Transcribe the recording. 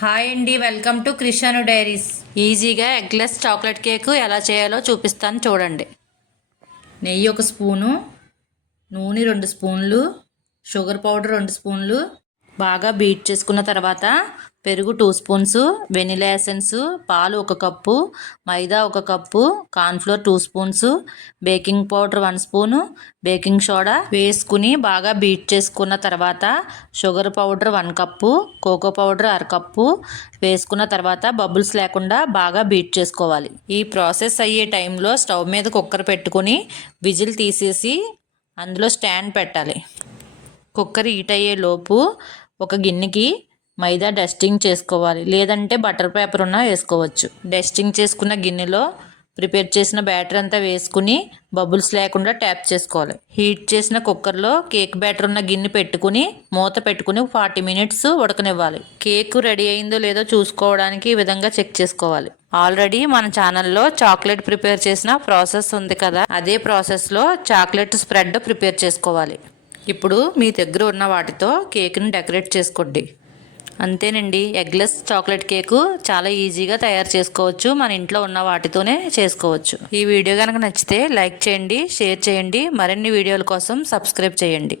Hi అండి welcome to Krishanu diaries. ఈజీగా eggless chocolate cake ఎలా చేయాలో చూపిస్తాను చూడండి. నెయ్యి ఒక స్పూను నూనె రెండు స్పూన్లు షుగర్ పౌడర్ రెండు స్పూన్లు బాగా బీట్ చేసుకున్న తర్వాత పెరుగు టూ స్పూన్స్ వెనిలా ఎసెన్స్ పాలు ఒక కప్పు మైదా ఒక cup cornflour two spoons baking powder one spoon baking soda వేసుకుని బాగా బీట్ చేసుకున్న తర్వాత sugar powder one cup cocoa powder అర కప్పు వేసుకున్న తర్వాత బబుల్స్ లేకుండా బాగా బీట్ చేసుకోవాలి. ఈ ప్రాసెస్ అయ్యే టైంలో స్టవ్ మీద కుక్కర్ పెట్టుకుని విజిల్ తీసేసి అందులో స్టాండ్ పెట్టాలి. కుక్కర్ హీట్ అయ్యే లోపు ఒక గిన్నెకి మైదా డస్టింగ్ చేసుకోవాలి. లేదంటే బటర్ పేపర్ ఉన్నా వేసుకోవచ్చు. డస్టింగ్ చేసుకున్న గిన్నెలో ప్రిపేర్ చేసిన బ్యాటర్ అంతా వేసుకుని బబుల్స్ లేకుండా ట్యాప్ చేసుకోవాలి. హీట్ చేసిన కుక్కర్లో కేక్ బ్యాటర్ ఉన్న గిన్నె పెట్టుకుని మూత పెట్టుకుని ఫార్టీ మినిట్స్ ఉడకనివ్వాలి. కేక్ రెడీ అయిందో లేదో చూసుకోవడానికి ఈ విధంగా చెక్ చేసుకోవాలి. ఆల్రెడీ మన ఛానల్లో చాక్లెట్ ప్రిపేర్ చేసిన ప్రాసెస్ ఉంది కదా? అదే ప్రాసెస్లో చాక్లెట్ స్ప్రెడ్ ప్రిపేర్ చేసుకోవాలి. ఇప్పుడు మీ దగ్గర ఉన్న వాటితో కేక్ని డెకరేట్ చేసుకోండి. అంతేనండి ఎగ్లెస్ చాక్లెట్ కేకు చాలా ఈజీగా తయారు చేసుకోవచ్చు. మన ఇంట్లో ఉన్న వాటితోనే చేసుకోవచ్చు. ఈ వీడియో కనుక నచ్చితే లైక్ చేయండి షేర్ చేయండి. మరిన్ని వీడియోల కోసం సబ్స్క్రైబ్ చేయండి.